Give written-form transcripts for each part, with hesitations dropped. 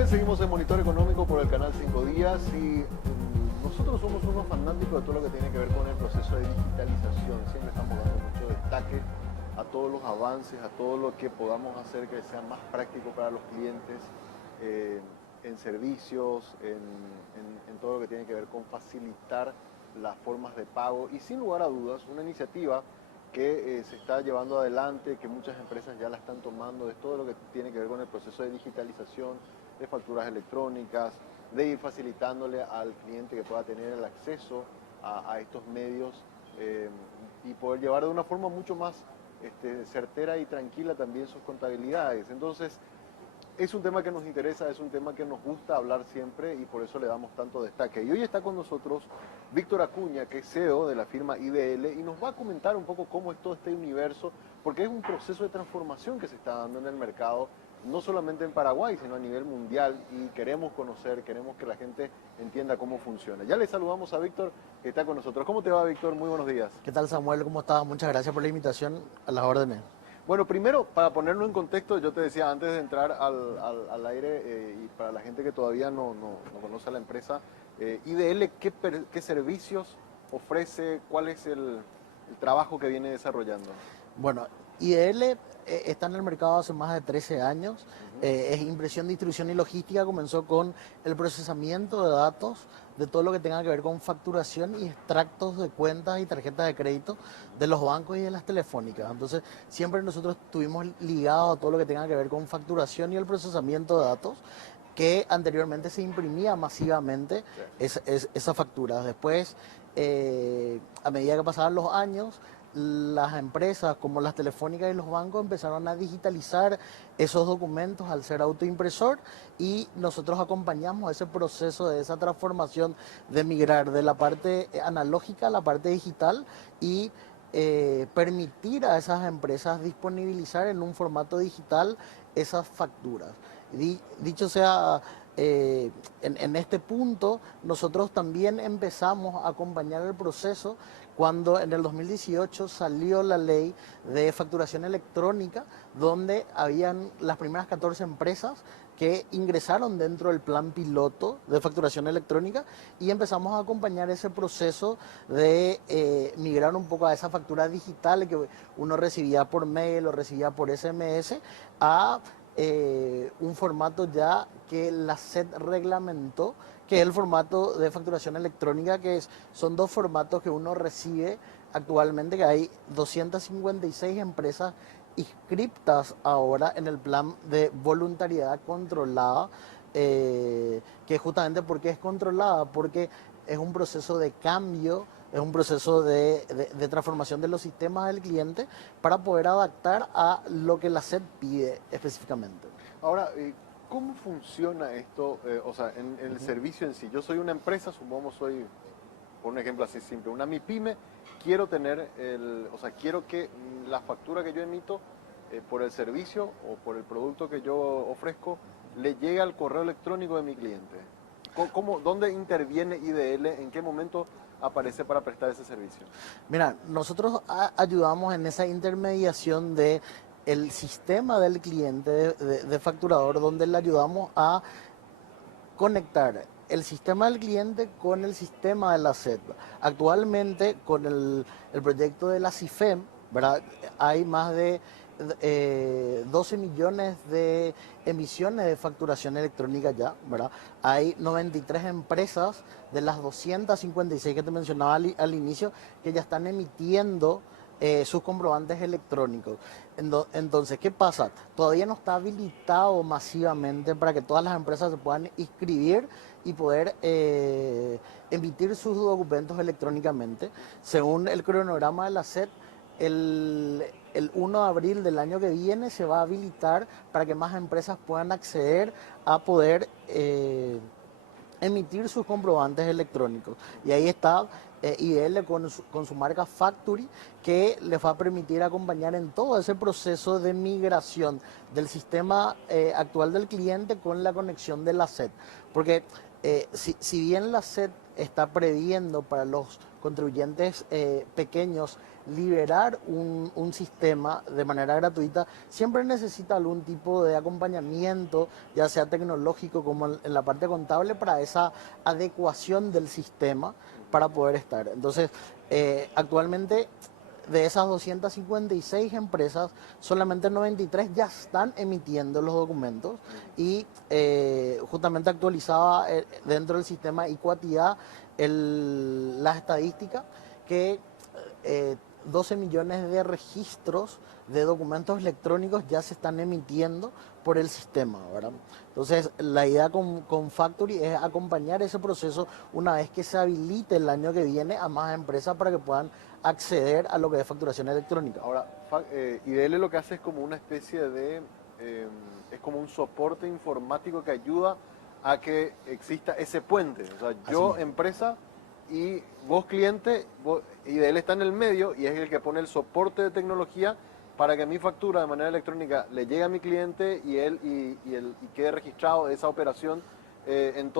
bien, seguimos en Monitor Económico por el canal 5 Días y nosotros somos unos fanáticos de todo lo que tiene que ver con el proceso de digitalización. Siempre estamos dando mucho destaque a todos los avances, a todo lo que podamos hacer que sea más práctico para los clientes, en servicios, en todo lo que tiene que ver con facilitar las formas de pago y sin lugar a dudas una iniciativa que se está llevando adelante, que muchas empresas ya la están tomando, es todo lo que tiene que ver con el proceso de digitalización, de facturas electrónicas, de ir facilitándole al cliente que pueda tener el acceso a estos medios y poder llevar de una forma mucho más certera y tranquila también sus contabilidades. Entonces, es un tema que nos interesa, es un tema que nos gusta hablar siempre y por eso le damos tanto destaque. Y hoy está con nosotros Víctor Acuña, que es CEO de la firma IDL, y nos va a comentar un poco cómo es todo este universo, porque es un proceso de transformación que se está dando en el mercado, no solamente en Paraguay, sino a nivel mundial, y queremos conocer, queremos que la gente entienda cómo funciona. Ya le saludamos a Víctor, que está con nosotros. ¿Cómo te va, Víctor? Muy buenos días. ¿Qué tal, Samuel? ¿Cómo estás? Muchas gracias por la invitación, a las órdenes. Bueno, primero, para ponerlo en contexto, yo te decía antes de entrar al aire y para la gente que todavía no conoce a la empresa, IDL, ¿qué servicios ofrece? ¿Cuál es el trabajo que viene desarrollando? Bueno, IDL está en el mercado hace más de 13 años. Es impresión, distribución y logística. Comenzó con el procesamiento de datos de todo lo que tenga que ver con facturación y extractos de cuentas y tarjetas de crédito de los bancos y de las telefónicas. Entonces, siempre nosotros estuvimos ligados a todo lo que tenga que ver con facturación y el procesamiento de datos, que anteriormente se imprimía masivamente esas facturas. Después, a medida que pasaban los años, las empresas como las telefónicas y los bancos empezaron a digitalizar esos documentos al ser autoimpresor, y nosotros acompañamos ese proceso de esa transformación de migrar de la parte analógica a la parte digital y permitir a esas empresas disponibilizar en un formato digital esas facturas. Dicho sea, en este punto nosotros también empezamos a acompañar el proceso cuando en el 2018 salió la ley de facturación electrónica, donde habían las primeras 14 empresas que ingresaron dentro del plan piloto de facturación electrónica, y empezamos a acompañar ese proceso de migrar un poco a esa factura digital que uno recibía por mail o recibía por SMS a un formato ya que la SED reglamentó, que es el formato de facturación electrónica, son dos formatos que uno recibe actualmente, que hay 256 empresas inscriptas ahora en el plan de voluntariedad controlada, que justamente porque es controlada, porque es un proceso de cambio, es un proceso de transformación de los sistemas del cliente para poder adaptar a lo que la SED pide específicamente. Ahora, ¿cómo funciona esto? O sea, en el servicio en sí. Yo soy una empresa, supongamos soy, por un ejemplo así simple, una MIPYME, quiero tener o sea, quiero que la factura que yo emito por el servicio o por el producto que yo ofrezco le llegue al correo electrónico de mi cliente. ¿Dónde interviene IDL? ¿En qué momento aparece para prestar ese servicio? Mira, nosotros ayudamos en esa intermediación de el sistema del cliente de facturador, donde le ayudamos a conectar el sistema del cliente con el sistema de la SED. Actualmente, con el proyecto de la CIFEM, ¿verdad? Hay más de 12 millones de emisiones de facturación electrónica ya, ¿verdad? Hay 93 empresas de las 256 que te mencionaba al inicio, que ya están emitiendo sus comprobantes electrónicos. Entonces, ¿qué pasa? Todavía no está habilitado masivamente para que todas las empresas se puedan inscribir y poder emitir sus documentos electrónicamente. Según el cronograma de la SED, el 1 de abril del año que viene se va a habilitar para que más empresas puedan acceder a poder emitir sus comprobantes electrónicos. Y ahí está IDL con su marca Factory, que les va a permitir acompañar en todo ese proceso de migración del sistema actual del cliente con la conexión de la SED. Porque si bien la SED está previendo para los contribuyentes pequeños liberar un sistema de manera gratuita, siempre necesita algún tipo de acompañamiento, ya sea tecnológico como en la parte contable, para esa adecuación del sistema para poder estar. Entonces, actualmente de esas 256 empresas, solamente 93 ya están emitiendo los documentos y justamente actualizaba dentro del sistema ICUATIA la estadística que 12 millones de registros de documentos electrónicos ya se están emitiendo por el sistema, ¿verdad? Entonces, la idea con Factory es acompañar ese proceso una vez que se habilite el año que viene a más empresas para que puedan acceder a lo que es facturación electrónica. Ahora, IDL lo que hace es como una especie de, es como un soporte informático que ayuda a que exista ese puente. O sea, yo empresa y vos cliente, IDL está en el medio y es el que pone el soporte de tecnología para que mi factura de manera electrónica le llegue a mi cliente y quede registrado esa operación en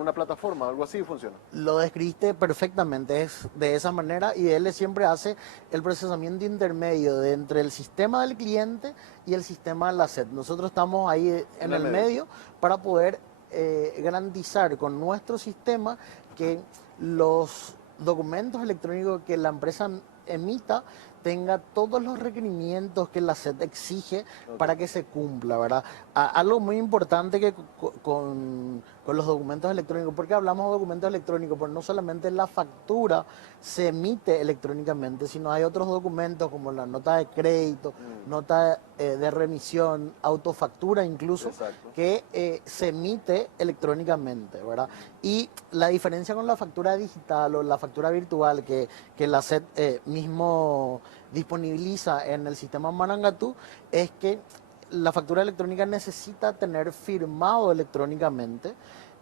una plataforma, algo así funciona. Lo describiste perfectamente, es de esa manera. IDL siempre hace el procesamiento intermedio entre el sistema del cliente y el sistema de la SED. Nosotros estamos ahí en el medio para poder garantizar con nuestro sistema que los documentos electrónicos que la empresa emita tenga todos los requerimientos que la SED exige para que se cumpla, ¿verdad? Algo muy importante que con los documentos electrónicos, porque hablamos de documentos electrónicos, porque no solamente la factura se emite electrónicamente, sino hay otros documentos como la nota de crédito, nota de remisión, autofactura incluso, que se emite electrónicamente, ¿verdad? Y la diferencia con la factura digital o la factura virtual que la SED mismo disponibiliza en el sistema Marangatú es que la factura electrónica necesita tener firmado electrónicamente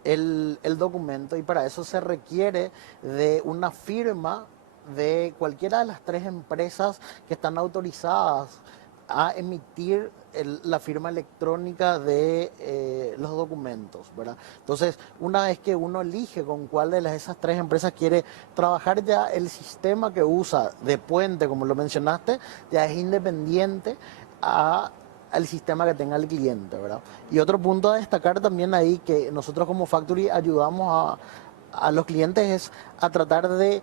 el documento, y para eso se requiere de una firma de cualquiera de las 3 empresas que están autorizadas a emitir la firma electrónica de los documentos, ¿verdad? Entonces, una vez que uno elige con cuál de esas 3 empresas quiere trabajar, ya el sistema que usa de puente, como lo mencionaste, ya es independiente al sistema que tenga el cliente, ¿verdad? Y otro punto a destacar también ahí, que nosotros como Factory ayudamos a los clientes, es a tratar de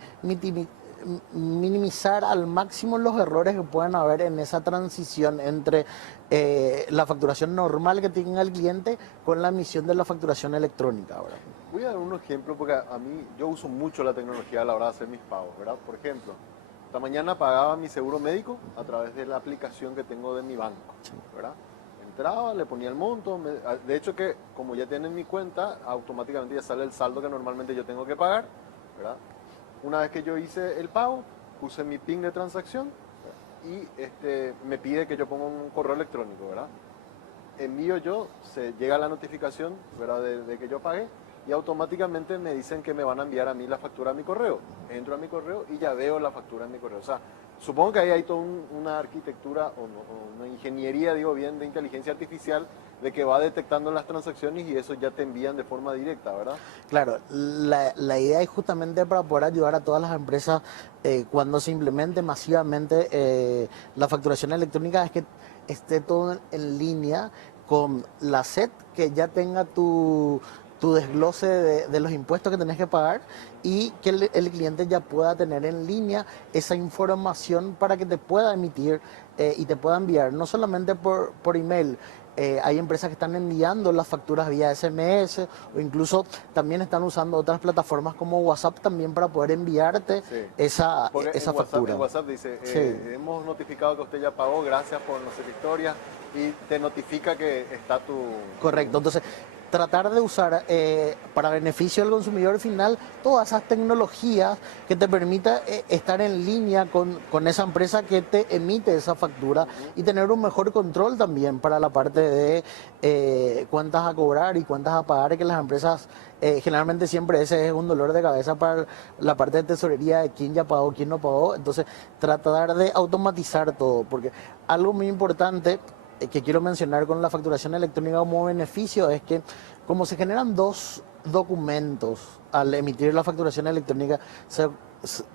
minimizar al máximo los errores que puedan haber en esa transición entre la facturación normal que tenga el cliente con la emisión de la facturación electrónica, ¿verdad? Voy a dar un ejemplo porque a mí yo uso mucho la tecnología a la hora de hacer mis pagos, ¿verdad? Por ejemplo, esta mañana pagaba mi seguro médico a través de la aplicación que tengo de mi banco, ¿verdad? Entraba, le ponía el monto, de hecho que como ya tienen mi cuenta, automáticamente ya sale el saldo que normalmente yo tengo que pagar, ¿verdad? Una vez que yo hice el pago, puse mi PIN de transacción y me pide que yo ponga un correo electrónico, ¿verdad? Envío yo, se llega la notificación, ¿verdad? De que yo pagué, y automáticamente me dicen que me van a enviar a mí la factura a mi correo. Entro a mi correo y ya veo la factura en mi correo. O sea, supongo que ahí hay toda una arquitectura o una ingeniería, digo bien, de inteligencia artificial, de que va detectando las transacciones y eso ya te envían de forma directa, ¿verdad? Claro, la idea es justamente para poder ayudar a todas las empresas cuando se implemente masivamente la facturación electrónica, es que esté todo en línea con la SED, que ya tenga tu desglose de los impuestos que tenés que pagar, y que el cliente ya pueda tener en línea esa información para que te pueda emitir y te pueda enviar, no solamente por email. Hay empresas que están enviando las facturas vía SMS, o incluso también están usando otras plataformas como WhatsApp también para poder enviarte esa factura. En WhatsApp dice, hemos notificado que usted ya pagó, gracias por no sé qué historia, y te notifica que está tu... Correcto, entonces tratar de usar para beneficio del consumidor final todas esas tecnologías que te permita estar en línea con esa empresa que te emite esa factura, y tener un mejor control también para la parte de cuentas a cobrar y cuentas a pagar, que las empresas generalmente siempre ese es un dolor de cabeza para la parte de tesorería, de quién ya pagó, quién no pagó. Entonces tratar de automatizar todo, porque algo muy importante que quiero mencionar con la facturación electrónica como beneficio es que, como se generan 2 documentos al emitir la facturación electrónica,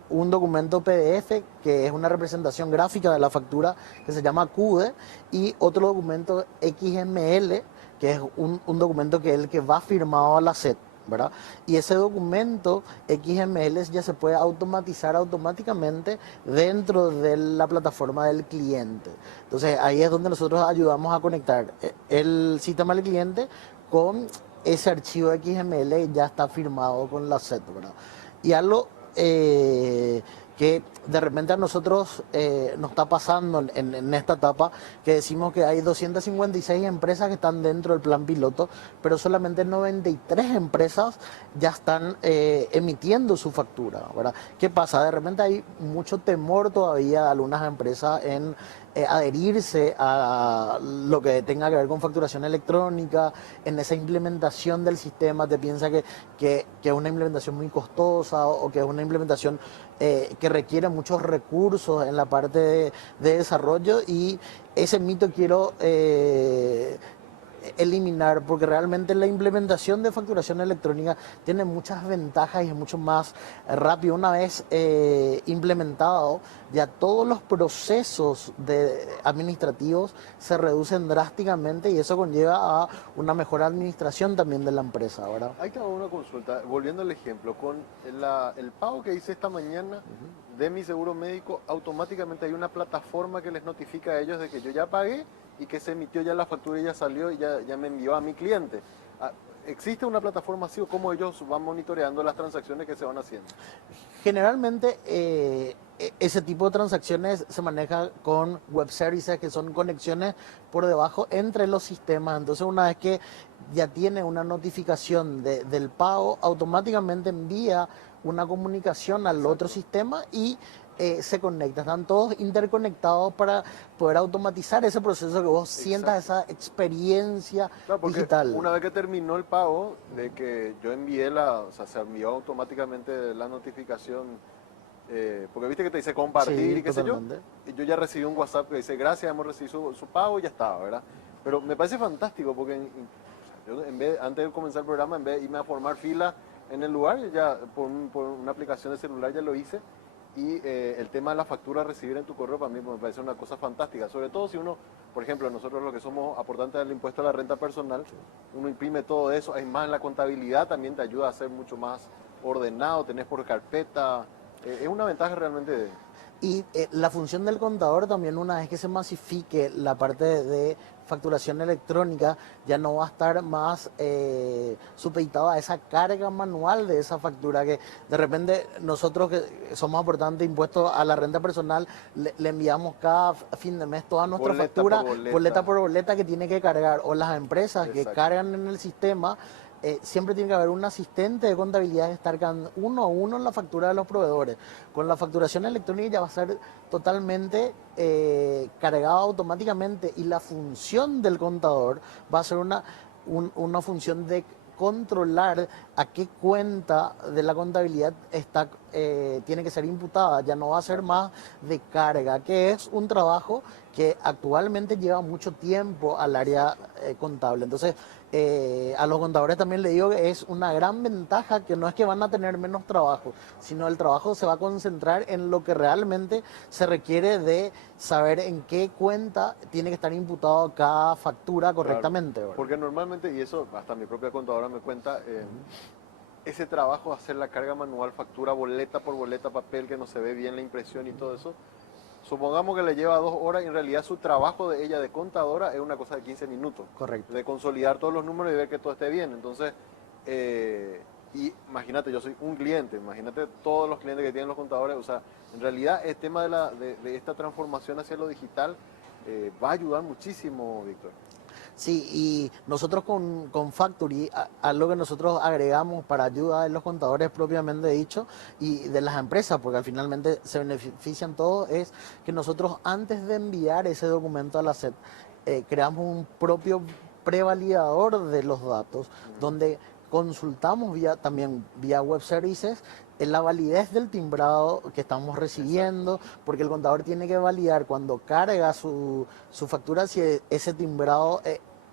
un documento PDF que es una representación gráfica de la factura que se llama CUDE y otro documento XML que es un documento que es el que va firmado a la SET, ¿verdad? Y ese documento XML ya se puede automatizar automáticamente dentro de la plataforma del cliente. Entonces ahí es donde nosotros ayudamos a conectar el sistema del cliente con ese archivo XML ya está firmado con la SET, ¿verdad? Y algo que de repente a nosotros nos está pasando en esta etapa, que decimos que hay 256 empresas que están dentro del plan piloto, pero solamente 93 empresas ya están emitiendo su factura, ¿verdad? ¿Qué pasa? De repente hay mucho temor todavía de algunas empresas en adherirse a lo que tenga que ver con facturación electrónica, en esa implementación del sistema, te piensa que es una implementación muy costosa o que es una implementación que requiere muchos recursos en la parte de desarrollo y ese mito quiero eliminar porque realmente la implementación de facturación electrónica tiene muchas ventajas y es mucho más rápido. Una vez implementado, ya todos los procesos administrativos se reducen drásticamente y eso conlleva a una mejor administración también de la empresa, ¿verdad? Ahí te hago una consulta, volviendo al ejemplo, con el pago que hice esta mañana de mi seguro médico, automáticamente hay una plataforma que les notifica a ellos de que yo ya pagué y que se emitió ya la factura y ya salió y ya me envió a mi cliente. ¿Existe una plataforma así o cómo ellos van monitoreando las transacciones que se van haciendo? Generalmente ese tipo de transacciones se maneja con web services, que son conexiones por debajo entre los sistemas. Entonces una vez que ya tiene una notificación del pago, automáticamente envía una comunicación al otro sistema y se conecta. Están todos interconectados para poder automatizar ese proceso, que vos sientas esa experiencia Claro, porque digital. una vez que terminó el pago, de que yo envié o sea, se envió automáticamente la notificación, porque viste que te dice compartir Sí, y qué sé yo, totalmente. y yo ya recibí un WhatsApp que dice gracias, hemos recibido su pago y ya estaba, ¿verdad? Pero me parece fantástico porque o sea, yo antes de comenzar el programa, en vez de irme a formar fila en el lugar, yo ya por una aplicación de celular ya lo hice. Y el tema de la factura a recibir en tu correo para mí me parece una cosa fantástica, sobre todo si uno, por ejemplo, nosotros los que somos aportantes del impuesto a la renta personal, uno imprime todo eso, hay más en la contabilidad, también te ayuda a ser mucho más ordenado, tenés por carpeta, es una ventaja realmente. Y la función del contador también, una vez que se masifique la parte de facturación electrónica, ya no va a estar más supeditado a esa carga manual de esa factura, que de repente nosotros que somos aportantes de impuestos a la renta personal, le enviamos cada fin de mes toda nuestra Boleta factura, por boleta. boleta por boleta que tiene que cargar, o las empresas que Exacto. cargan en el sistema. Siempre tiene que haber un asistente de contabilidad que estar uno a uno en la factura de los proveedores. Con la facturación electrónica ya va a ser totalmente cargado automáticamente y la función del contador va a ser una función de controlar a qué cuenta de la contabilidad tiene que ser imputada. Ya no va a ser más de carga, que es un trabajo que actualmente lleva mucho tiempo al área contable. Entonces, a los contadores también le digo que es una gran ventaja, que no es que van a tener menos trabajo, sino el trabajo se va a concentrar en lo que realmente se requiere de saber en qué cuenta tiene que estar imputado cada factura correctamente. Claro, porque normalmente, y eso hasta mi propia contadora me cuenta, ese trabajo de hacer la carga manual, factura boleta por boleta, papel que no se ve bien la impresión y todo eso, supongamos que le lleva 2 horas y en realidad su trabajo de ella de contadora es una cosa de 15 minutos. Correcto. De consolidar todos los números y ver que todo esté bien. Entonces, y imagínate, yo soy un cliente, imagínate todos los clientes que tienen los contadores. O sea, en realidad el tema de esta transformación hacia lo digital va a ayudar muchísimo, Víctor. Sí, y nosotros con Factory, algo que nosotros agregamos para ayuda de los contadores propiamente dicho y de las empresas, porque al finalmente se benefician todos, es que nosotros antes de enviar ese documento a la SED, creamos un propio prevalidador de los datos, donde consultamos también vía web services en la validez del timbrado que estamos recibiendo. Exacto. Porque el contador tiene que validar cuando carga su factura si ese timbrado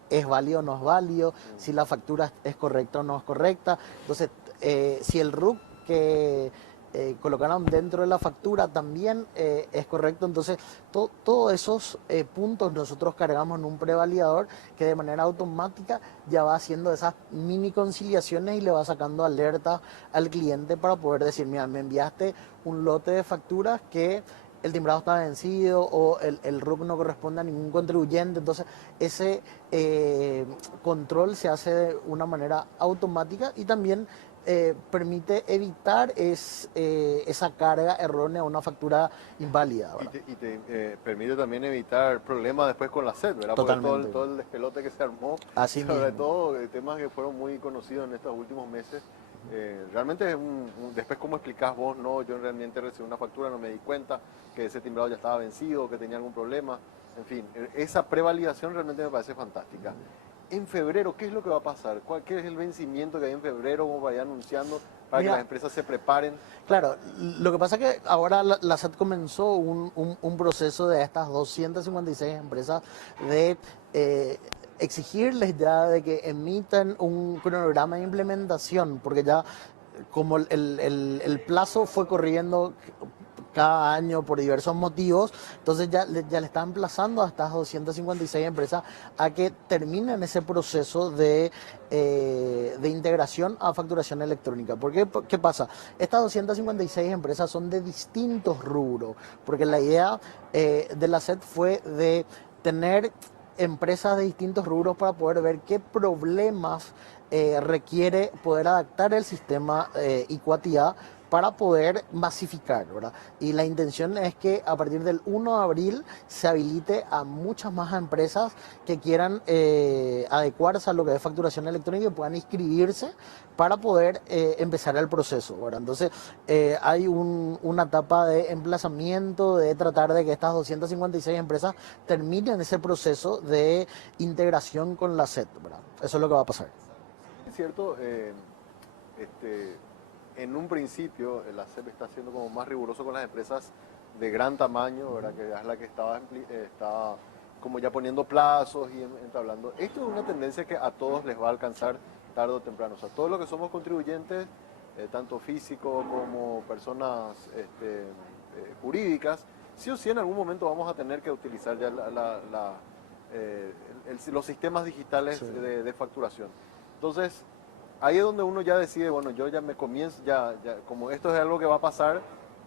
es válido o no es válido, si la factura es correcta o no es correcta. Entonces, si el RUC que colocaron dentro de la factura también es correcto. Entonces, todos esos puntos nosotros cargamos en un prevalidador que de manera automática ya va haciendo esas mini conciliaciones y le va sacando alertas al cliente para poder decir, mira, me enviaste un lote de facturas que el timbrado está vencido o el RUC no corresponde a ningún contribuyente. Entonces, ese control se hace de una manera automática y también permite evitar esa carga errónea o una factura inválida, ¿verdad? Y te permite también evitar problemas después con la SED, ¿verdad? Totalmente. Porque todo el despelote que se armó, Así sobre mismo. todo temas que fueron muy conocidos en estos últimos meses. Realmente es después, como explicás vos, no, yo realmente recibí una factura, no me di cuenta que ese timbrado ya estaba vencido, que tenía algún problema. En fin, esa prevalidación realmente me parece fantástica. En febrero, ¿qué es lo que va a pasar? ¿Qué es el vencimiento que hay en febrero? ¿Cómo vaya anunciando para que Mira, las empresas se preparen? claro, lo que pasa es que ahora la SAT comenzó un proceso de estas 256 empresas de exigirles ya de que emitan un cronograma de implementación, porque ya como el plazo fue corriendo cada año por diversos motivos, entonces ya le están emplazando a estas 256 empresas a que terminen ese proceso de integración a facturación electrónica. ¿Qué pasa? Estas 256 empresas son de distintos rubros, porque la idea de la SED fue de tener empresas de distintos rubros para poder ver qué problemas requiere poder adaptar el sistema IQATIA para poder masificar, ¿verdad? Y la intención es que a partir del 1 de abril se habilite a muchas más empresas que quieran adecuarse a lo que es facturación electrónica y puedan inscribirse para poder empezar el proceso, ¿verdad? Entonces, hay una etapa de emplazamiento, de tratar de que estas 256 empresas terminen ese proceso de integración con la SED, ¿verdad? Eso es lo que va a pasar. Es cierto, este, en un principio la SEP está siendo como más riguroso con las empresas de gran tamaño, ¿verdad? Que es la que estaba como ya poniendo plazos y entablando. Esto es una tendencia que a todos les va a alcanzar tarde o temprano. O sea, todos los que somos contribuyentes, tanto físicos como personas jurídicas, sí o sí en algún momento vamos a tener que utilizar ya los sistemas digitales Sí. de facturación. Entonces, ahí es donde uno ya decide, bueno, yo ya me comienzo, como esto es algo que va a pasar,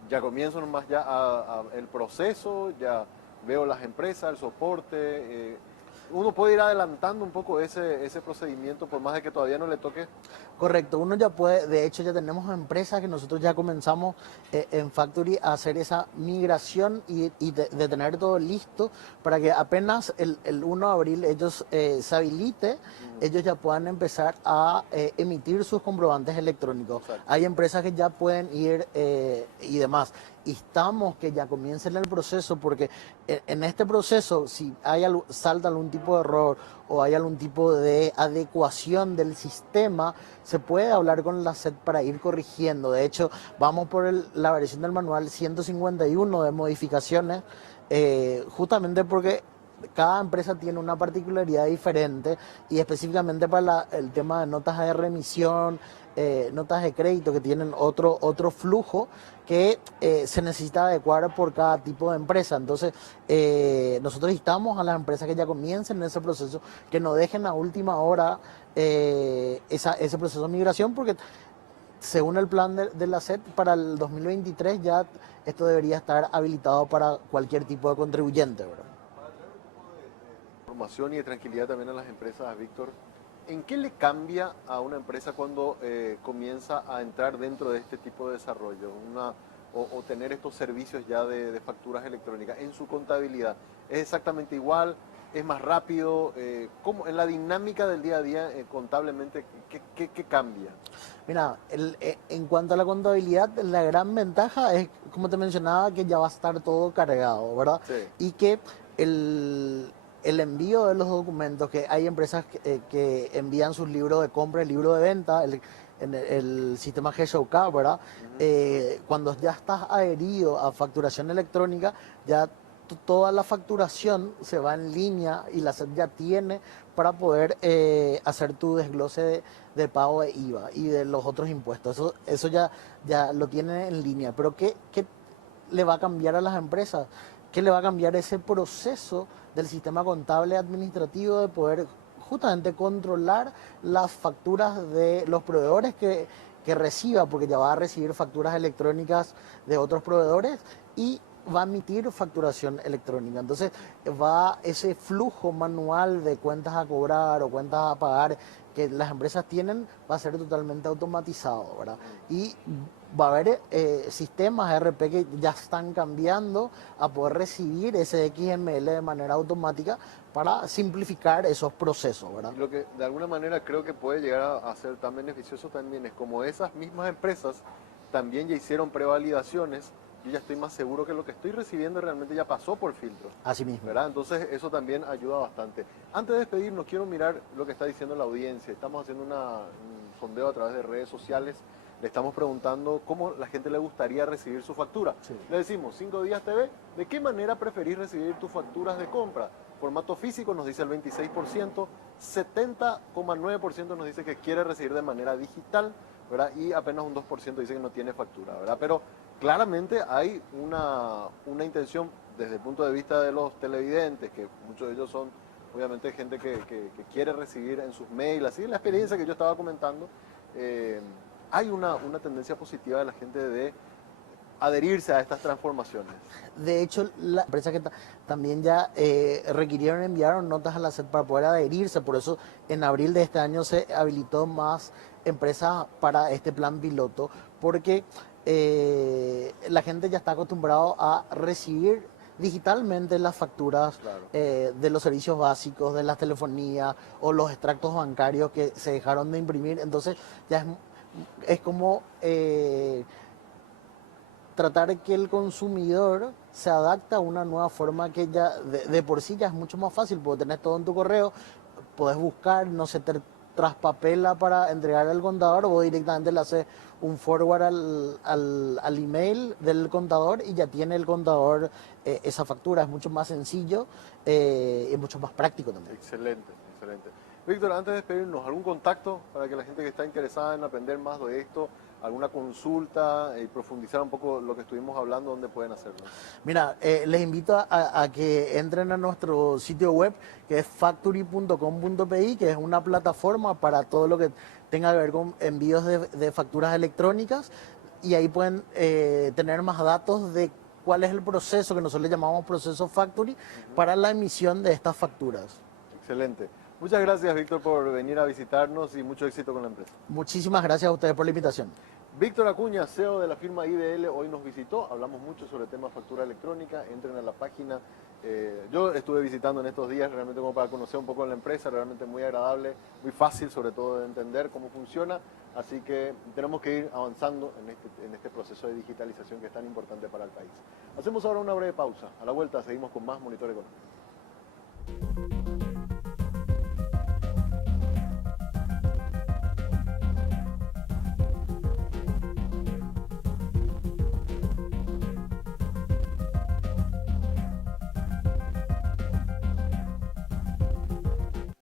ya comienzo nomás ya el proceso, ya veo las empresas, el soporte. Uno puede ir adelantando un poco ese procedimiento, por más de que todavía no le toque. Correcto, uno ya puede, de hecho ya tenemos empresas que nosotros ya comenzamos en Factory a hacer esa migración y de tener todo listo para que apenas el 1 de abril ellos se habilite, ellos ya puedan empezar a emitir sus comprobantes electrónicos. Exacto. Hay empresas que ya pueden ir y demás. Instamos que ya comiencen el proceso porque en este proceso, si salta algún tipo de error o hay algún tipo de adecuación del sistema, se puede hablar con la SED para ir corrigiendo. De hecho, vamos por la versión del manual 151 de modificaciones, justamente porque cada empresa tiene una particularidad diferente y específicamente para el tema de notas de remisión, notas de crédito que tienen otro flujo que se necesita adecuar por cada tipo de empresa. Entonces, nosotros instamos a las empresas que ya comiencen en ese proceso, que no dejen a última hora ese proceso de migración, porque según el plan de la SED, para el 2023 ya esto debería estar habilitado para cualquier tipo de contribuyente, ¿verdad? Información y de tranquilidad también a las empresas, Víctor. ¿En qué le cambia a una empresa cuando comienza a entrar dentro de este tipo de desarrollo o tener estos servicios ya de facturas electrónicas en su contabilidad? ¿Es exactamente igual? ¿Es más rápido? ¿Cómo, en la dinámica del día a día contablemente, qué cambia? Mira, en cuanto a la contabilidad, la gran ventaja es, como te mencionaba, que ya va a estar todo cargado, ¿verdad? Sí. Y que el envío de los documentos, que hay empresas que envían sus libros de compra y libros de venta, en el sistema GSOK, ¿verdad? Cuando ya estás adherido a facturación electrónica, ya toda la facturación se va en línea y la SEP ya tiene para poder hacer tu desglose de pago de IVA y de los otros impuestos. Eso ya lo tiene en línea. Pero ¿qué le va a cambiar a las empresas? ¿Qué le va a cambiar ese proceso del sistema contable administrativo de poder justamente controlar las facturas de los proveedores que reciba, porque ya va a recibir facturas electrónicas de otros proveedores y va a emitir facturación electrónica? Entonces va ese flujo manual de cuentas a cobrar o cuentas a pagar que las empresas tienen, va a ser totalmente automatizado, ¿verdad? Y va a haber sistemas ERP que ya están cambiando a poder recibir ese XML de manera automática para simplificar esos procesos, ¿verdad? Y lo que de alguna manera creo que puede llegar a ser tan beneficioso también es como esas mismas empresas también ya hicieron prevalidaciones, yo ya estoy más seguro que lo que estoy recibiendo realmente ya pasó por filtro. Así mismo. ¿Verdad? Entonces eso también ayuda bastante. Antes de despedirnos, quiero mirar lo que está diciendo la audiencia. Estamos haciendo un sondeo a través de redes sociales. Le estamos preguntando cómo la gente le gustaría recibir su factura. Sí. Le decimos, 5 días TV, ¿de qué manera preferís recibir tus facturas de compra? Formato físico nos dice el 26%, 70,9% nos dice que quiere recibir de manera digital, ¿verdad? Y apenas un 2% dice que no tiene factura, ¿verdad? Pero claramente hay una intención desde el punto de vista de los televidentes, que muchos de ellos son obviamente gente que quiere recibir en sus mails, así la experiencia que yo estaba comentando, hay una tendencia positiva de la gente de adherirse a estas transformaciones. De hecho, las empresas que también ya requirieron, enviaron notas a la SEP para poder adherirse, por eso en abril de este año se habilitó más empresas para este plan piloto, porque la gente ya está acostumbrado a recibir digitalmente las facturas, Claro. De los servicios básicos, de las telefonías o los extractos bancarios que se dejaron de imprimir. Entonces ya es como tratar de que el consumidor se adapte a una nueva forma que ya de por sí ya es mucho más fácil, porque tenés todo en tu correo, podés buscar, no se te traspapela para entregar al contador, o directamente le haces un forward al email del contador y ya tiene el contador esa factura. Es mucho más sencillo y mucho más práctico también. Excelente, excelente. Víctor, antes de despedirnos, ¿algún contacto para que la gente que está interesada en aprender más de esto, alguna consulta y profundizar un poco lo que estuvimos hablando, dónde pueden hacerlo? Mira, les invito a que entren a nuestro sitio web, que es factory.com.pi, que es una plataforma para todo lo que tenga que ver con envíos de facturas electrónicas, y ahí pueden tener más datos de cuál es el proceso que nosotros le llamamos proceso Factory para la emisión de estas facturas. Excelente. Muchas gracias, Víctor, por venir a visitarnos y mucho éxito con la empresa. Muchísimas gracias a ustedes por la invitación. Víctor Acuña, CEO de la firma IDL, hoy nos visitó. Hablamos mucho sobre el tema factura electrónica. Entren a la página. Yo estuve visitando en estos días realmente como para conocer un poco la empresa, realmente muy agradable, muy fácil sobre todo de entender cómo funciona. Así que tenemos que ir avanzando en este proceso de digitalización que es tan importante para el país. Hacemos ahora una breve pausa. A la vuelta seguimos con más Monitor Económico.